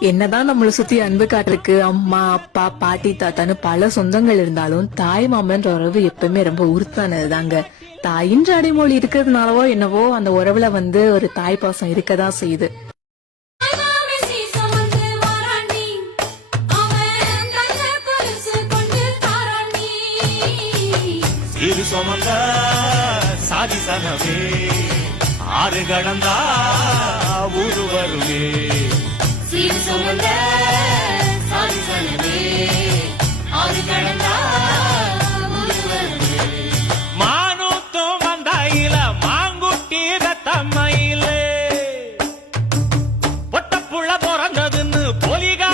என்னதான் நம்மளை சுத்தி அன்பு காட்டுறதுக்கு அம்மா அப்பா பாட்டி தாத்தான்னு பல சொந்தங்கள் இருந்தாலும் தாய் மாமன்ற உறவு எப்பவுமே ரொம்ப உறுத்தானதுதாங்க. தாயின்ற அடைமொழி இருக்கிறதுனாலவோ என்னவோ அந்த உறவுல ஒரு தாய் பாசம் இருக்கதான் செய்யுது. ஆறு கடந்தா ஊரு வருவே மானூத்தும் வந்தாயில மாங்குட்டி தம்மையில பொட்டப்புள்ள பிறந்ததுன்னு பொலிகா